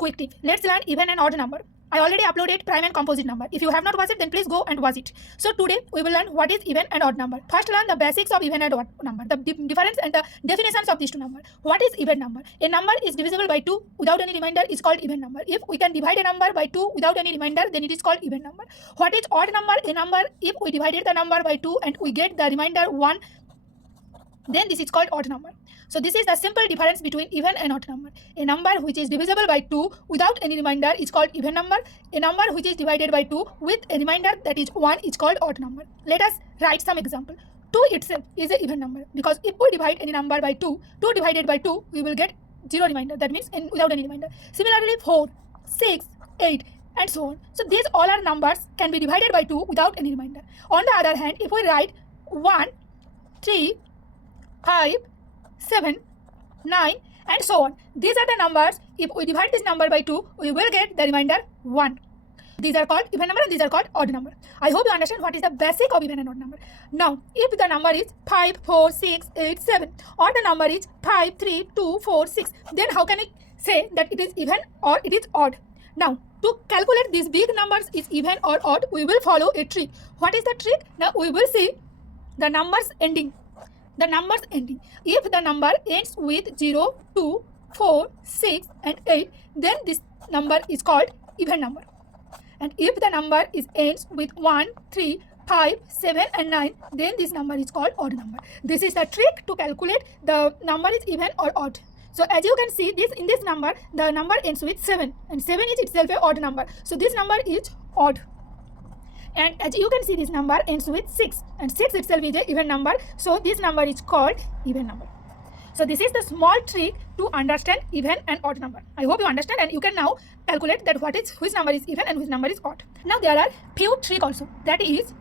quick tip. Let's learn even and odd number. I already uploaded prime and composite number. If you have not watched it, then please go and watch it. So today we will learn what is even and odd number. First learn the basics of even and odd number, the difference and the definitions of these two numbers. What is even number? A number is divisible by 2 without any remainder is called even number. If we can divide a number by 2 without any remainder, then it is called even number. What is odd number? A number, if we divided the number by 2 and we get the remainder 1, then this is called odd number. So this is the simple difference between even and odd number. A number which is divisible by 2 without any remainder is called even number. A number which is divided by 2 with a remainder, that is 1, is called odd number. Let us write some example. 2 itself is an even number, because if we divide any number by 2, 2 divided by 2, we will get 0 remainder, that means without any remainder. Similarly 4, 6, 8 and so on. So these all are numbers can be divided by 2 without any remainder. On the other hand, if we write 1, 3, 5, 7, 9 and so on, these are the numbers. If we divide this number by 2, we will get the remainder 1. These are called even number and these are called odd number. I hope you understand what is the basic of even and odd number. Now, if the number is 5, 4, 6, 8, 7 or the number is 5, 3, 2, 4, 6, then how can I say that it is even or it is odd? Now, to calculate these big numbers is even or odd, we will follow a trick. What is the trick? Now, we will see the numbers ending. The numbers ending. If the number ends with 0, 2, 4, 6 and 8, then this number is called even number. And if the number ends with 1, 3, 5, 7 and 9, then this number is called odd number. This is the trick to calculate the number is even or odd. So as you can see, in this number, the number ends with 7 and 7 is itself an odd number. So this number is odd. And as you can see, this number ends with 6 and 6 itself is an even number. So this number is called even number. So this is the small trick to understand even and odd number. I hope you understand, and you can now calculate that which number is even and which number is odd. Now there are few tricks also. That is,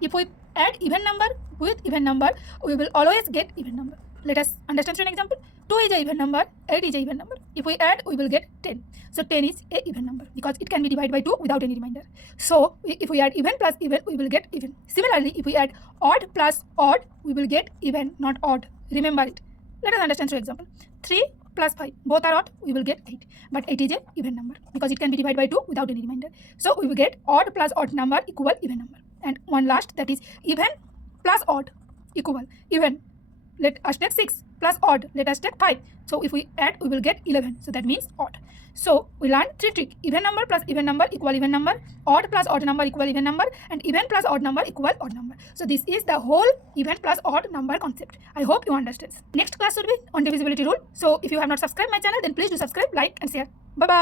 if we add even number with even number, we will always get even number. Let us understand an example. 2 is an even number, 8 is an even number. If we add, we will get 10. So 10 is an even number because it can be divided by 2 without any remainder. So if we add even plus even, we will get even. Similarly, if we add odd plus odd, we will get even, not odd. Remember it. Let us understand an example. 3 plus 5, both are odd, we will get 8. But 8 is an even number because it can be divided by 2 without any remainder. So we will get odd plus odd number equal even number. And one last, that is even plus odd equal even. Let us take 6 plus odd. Let us take 5. So if we add, we will get 11. So that means odd. So we learn 3 tricks. Even number plus even number equal even number. Odd plus odd number equal even number. And even plus odd number equal odd number. So this is the whole even plus odd number concept. I hope you understand. Next class will be on divisibility rule. So if you have not subscribed my channel, then please do subscribe, like and share. Bye-bye.